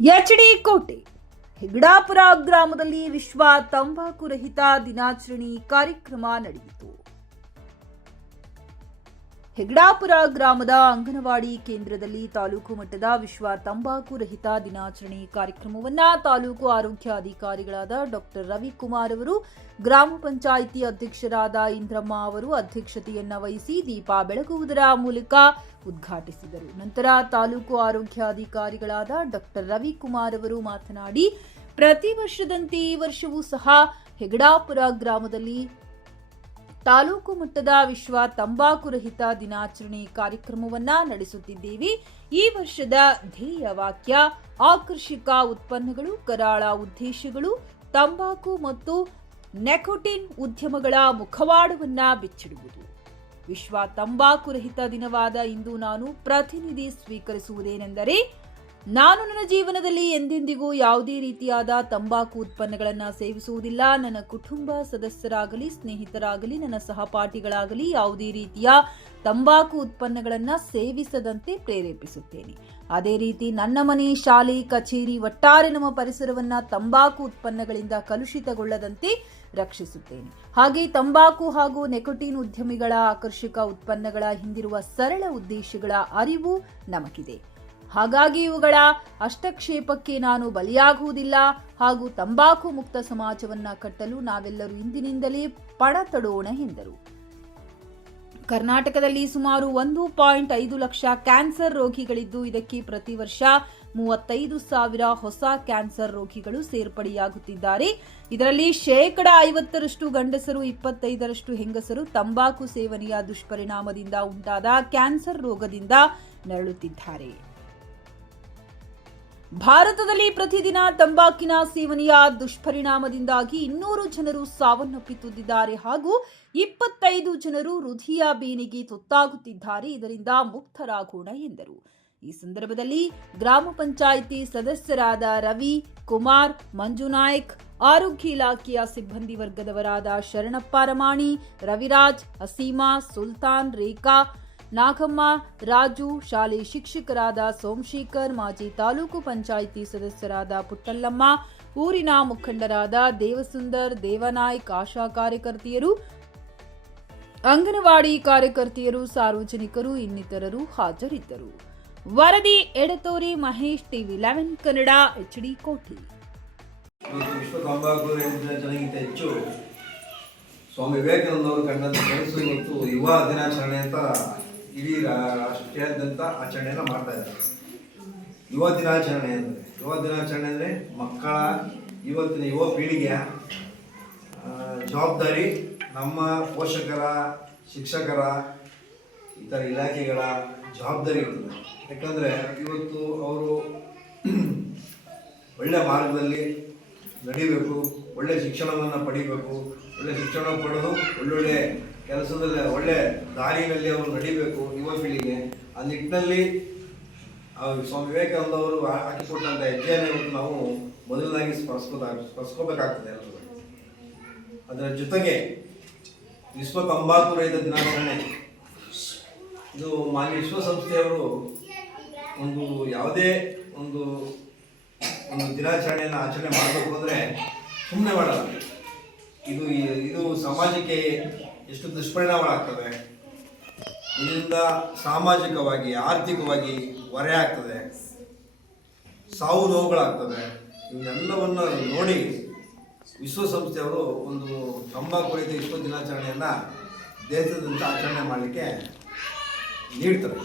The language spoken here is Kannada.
ಎಚ್ಡಿ ಕೋಟೆ ಹೆಗ್ಗಡಾಪುರ ಗ್ರಾಮದಲ್ಲಿ ವಿಶ್ವ ತಂಬಾಕು ರಹಿತ ದಿನಾಚರಣೆ ಕಾರ್ಯಕ್ರಮ ನಡೆಯಿತು. ಹೆಗ್ಗಡಾಪುರ ಗ್ರಾಮದ ಅಂಗನವಾಡಿ ಕೇಂದ್ರದಲ್ಲಿ ತಾಲೂಕು ಮಟ್ಟದ ವಿಶ್ವ ತಂಬಾಕು ರಹಿತ ದಿನಾಚರಣೆ ಕಾರ್ಯಕ್ರಮವನ್ನು ತಾಲೂಕು ಆರೋಗ್ಯಾಧಿಕಾರಿಗಳಾದ ಡಾಕ್ಟರ್ ರವಿಕುಮಾರ್ ಅವರು, ಗ್ರಾಮ ಪಂಚಾಯಿತಿ ಅಧ್ಯಕ್ಷರಾದ ಇಂದ್ರಮ್ಮ ಅವರು ಅಧ್ಯಕ್ಷತೆಯನ್ನ ವಹಿಸಿ ದೀಪ ಬೆಳಗುವುದರ ಮೂಲಕ ಉದ್ಘಾಟಿಸಿದರು. ನಂತರ ತಾಲೂಕು ಆರೋಗ್ಯಾಧಿಕಾರಿಗಳಾದ ಡಾಕ್ಟರ್ ರವಿಕುಮಾರ್ ಅವರು ಮಾತನಾಡಿ, ಪ್ರತಿ ವರ್ಷದಂತೆ ಈ ವರ್ಷವೂ ಸಹ ಹೆಗ್ಗಡಾಪುರ ಗ್ರಾಮದಲ್ಲಿ ತಾಲೂಕು ಮಟ್ಟದ ವಿಶ್ವ ತಂಬಾಕು ರಹಿತ ದಿನಾಚರಣೆ ಕಾರ್ಯಕ್ರಮವನ್ನ ನಡೆಸುತ್ತಿದ್ದೇವೆ. ಈ ವರ್ಷದ ಧ್ಯೇಯ ವಾಕ್ಯ ಆಕರ್ಷಕ ಉತ್ಪನ್ನಗಳು, ಕರಾಳ ಉದ್ದೇಶಗಳು, ತಂಬಾಕು ಮತ್ತು ನೆಕೋಟಿನ್ ಉದ್ಯಮಗಳ ಮುಖವಾಡವನ್ನ ಬಿಚ್ಚಿಡುವುದು. ವಿಶ್ವ ತಂಬಾಕು ರಹಿತ ದಿನವಾದ ಇಂದು ನಾನು ಪ್ರತಿನಿಧಿ ಸ್ವೀಕರಿಸುವುದೇನೆಂದರೆ, ನಾನು ನನ್ನ ಜೀವನದಲ್ಲಿ ಎಂದೆಂದಿಗೂ ಯಾವುದೇ ರೀತಿಯಾದ ತಂಬಾಕು ಉತ್ಪನ್ನಗಳನ್ನು ಸೇವಿಸುವುದಿಲ್ಲ. ನನ್ನ ಕುಟುಂಬ ಸದಸ್ಯರಾಗಲಿ, ಸ್ನೇಹಿತರಾಗಲಿ, ನನ್ನ ಸಹಪಾಠಿಗಳಾಗಲಿ ಯಾವುದೇ ರೀತಿಯ ತಂಬಾಕು ಉತ್ಪನ್ನಗಳನ್ನು ಸೇವಿಸದಂತೆ ಪ್ರೇರೇಪಿಸುತ್ತೇನೆ. ಅದೇ ರೀತಿ ನನ್ನ ಮನೆ, ಶಾಲೆ, ಕಚೇರಿ, ಒಟ್ಟಾರೆ ನಮ್ಮ ಪರಿಸರವನ್ನ ತಂಬಾಕು ಉತ್ಪನ್ನಗಳಿಂದ ಕಲುಷಿತಗೊಳ್ಳದಂತೆ ರಕ್ಷಿಸುತ್ತೇನೆ. ಹಾಗೆ ತಂಬಾಕು ಹಾಗೂ ನೆಕೋಟಿನ್ ಉದ್ಯಮಿಗಳ ಆಕರ್ಷಕ ಉತ್ಪನ್ನಗಳ ಹಿಂದಿರುವ ಸರಳ ಉದ್ದೇಶಗಳ ಅರಿವು ನಮಗಿದೆ. ಹಾಗಾಗಿ ಇವುಗಳ ಹಸ್ತಕ್ಷೇಪಕ್ಕೆ ನಾನು ಬಲಿಯಾಗುವುದಿಲ್ಲ ಹಾಗೂ ತಂಬಾಕು ಮುಕ್ತ ಸಮಾಜವನ್ನ ಕಟ್ಟಲು ನಾವೆಲ್ಲರೂ ಇಂದಿನಿಂದಲೇ ಪಣ ತೊಡೋಣ ಎಂದರು. ಕರ್ನಾಟಕದಲ್ಲಿ ಸುಮಾರು 1.5 ಲಕ್ಷ ಕ್ಯಾನ್ಸರ್ ರೋಗಿಗಳಿದ್ದು, ಇದಕ್ಕೆ ಪ್ರತಿ ವರ್ಷ 35,000 ಹೊಸ ಕ್ಯಾನ್ಸರ್ ರೋಗಿಗಳು ಸೇರ್ಪಡೆಯಾಗುತ್ತಿದ್ದಾರೆ. ಇದರಲ್ಲಿ 50% ಗಂಡಸರು, 25% ಹೆಂಗಸರು ತಂಬಾಕು ಸೇವನೆಯ ದುಷ್ಪರಿಣಾಮದಿಂದ ಉಂಟಾದ ಕ್ಯಾನ್ಸರ್ ರೋಗದಿಂದ ನರಳುತ್ತಿದ್ದಾರೆ. ಭಾರತದಲ್ಲಿ ಪ್ರತಿದಿನ ತಂಬಾಕಿನ ಸೇವನೆಯ ದುಷ್ಪರಿಣಾಮದಿಂದಾಗಿ 200 ಜನರು ಸಾವನ್ನಪ್ಪುತ್ತಿದ್ದಾರೆ ಹಾಗೂ 25 ಜನರು ಹೃದಯ ಬೇನೆಗೆ ತುತ್ತಾಗುತ್ತಿದ್ದಾರೆ. ಇದರಿಂದ ಮುಕ್ತರಾಗೋಣ ಎಂದರು. ಈ ಸಂದರ್ಭದಲ್ಲಿ ಗ್ರಾಮ ಪಂಚಾಯಿತಿ ಸದಸ್ಯರಾದ ರವಿ ಕುಮಾರ್, ಮಂಜುನಾಯಕ್, ಆರೋಗ್ಯ ಇಲಾಖೆಯ ಸಿಬ್ಬಂದಿ ವರ್ಗದವರಾದ ಶರಣಪ್ಪ ರಮಾಣಿ, ರವಿರಾಜ್, ಹಸೀಮಾ, ಸುಲ್ತಾನ್, ರೇಖಾ, ನಾಗಮ್ಮ, ರಾಜು, ಶಾಲೆ ಶಿಕ್ಷಕರಾದ ಸೋಮಶೇಖರ್, ಮಾಜಿ ತಾಲೂಕು ಪಂಚಾಯಿತಿ ಸದಸ್ಯರಾದ ಪುಟ್ಟಲ್ಲಮ್ಮ, ಊರಿನ ಮುಖಂಡರಾದ ದೇವಸುಂದರ್, ದೇವನಾಯ್ಕ್, ಆಶಾ ಕಾರ್ಯಕರ್ತೆಯರು, ಅಂಗನವಾಡಿ ಕಾರ್ಯಕರ್ತೆಯರು, ಸಾರ್ವಜನಿಕರು ಇನ್ನಿತರರು ಹಾಜರಿದ್ದರು. ವರದಿ ಎಡತೋರಿ ಮಹೇಶ್, ಟಿವಿ 11 ಕನ್ನಡ, ಎಚ್ಡಿ ಕೋಟೆ. ವಿಶ್ವ ತಂಬಾಕು ಜನಗಿಂತ ಹೆಚ್ಚು ಸ್ವಾಮಿ ವಿವೇಕಾನಂದ ಅವರು ಕಂಡಂತ ಕನಸು ಇವತ್ತು ಯುವ ದಿನಾಚರಣೆ ಅಂತ ಇಡೀ ರಾಷ್ಟ್ರೀಯಾದ್ಯಂತ ಆಚರಣೆಯನ್ನು ಮಾಡ್ತಾ ಇದ್ದಾರೆ. ಯುವ ದಿನಾಚರಣೆ ಅಂದರೆ ಮಕ್ಕಳ ಇವತ್ತಿನ ಯುವ ಪೀಳಿಗೆಯ ಜವಾಬ್ದಾರಿ ನಮ್ಮ ಪೋಷಕರ, ಶಿಕ್ಷಕರ, ಇತರ ಇಲಾಖೆಗಳ ಜವಾಬ್ದಾರಿ ಇರ್ತದೆ. ಯಾಕಂದರೆ ಇವತ್ತು ಅವರು ಒಳ್ಳೆಯ ಮಾರ್ಗದಲ್ಲಿ ನಡಿಬೇಕು, ಒಳ್ಳೆಯ ಶಿಕ್ಷಣವನ್ನು ಪಡಿಬೇಕು, ಒಳ್ಳೆ ಶಿಕ್ಷಣ ಪಡೆದು ಒಳ್ಳೊಳ್ಳೆ ಕೆಲಸದಲ್ಲಿ ಒಳ್ಳೆ ದಾರಿಯಲ್ಲಿ ಅವರು ನಡಿಬೇಕು ಯುವ ಪೀಳಿಗೆ. ಆ ನಿಟ್ಟಿನಲ್ಲಿ ಸ್ವಾಮಿ ವಿವೇಕಾನಂದ ಅವರು ಹಾಕಿಕೊಟ್ಟಂಥ ಹೆಜ್ಜೆಯನ್ನು ಇವತ್ತು ನಾವು ಮೊದಲನಾಗಿ ಸ್ಪರ್ಸ್ಕೋಬೇಕಾಗ್ತದೆ ಎಲ್ಲರೂ. ಅದರ ಜೊತೆಗೆ ವಿಶ್ವ ತಂಬಾಕು ರಹಿತ ದಿನಾಚರಣೆ ಇದು ಮಾನ್ಯ ವಿಶ್ವಸಂಸ್ಥೆಯವರು ಒಂದು ಯಾವುದೇ ಒಂದು ದಿನಾಚರಣೆಯನ್ನು ಆಚರಣೆ ಮಾಡಬೇಕು ಅಂದರೆ ಸುಮ್ಮನೆ ಮಾಡಲ್ಲ. ಇದು ಸಮಾಜಕ್ಕೆ ಎಷ್ಟು ದುಷ್ಪರಿಣಾಮಗಳಾಗ್ತದೆ, ಇದರಿಂದ ಸಾಮಾಜಿಕವಾಗಿ, ಆರ್ಥಿಕವಾಗಿ ಹೊರೆ ಆಗ್ತದೆ, ಸಾವು ನೋವುಗಳಾಗ್ತದೆ. ಇವನ್ನೆಲ್ಲವನ್ನು ನೋಡಿ ವಿಶ್ವಸಂಸ್ಥೆಯವರು ಒಂದು ತಂಬಾಕು ರಹಿತ ವಿಶ್ವ ದಿನಾಚರಣೆಯನ್ನು ದೇಶಾದ್ಯಂತ ಆಚರಣೆ ಮಾಡಲಿಕ್ಕೆ ನೀಡ್ತಾರೆ.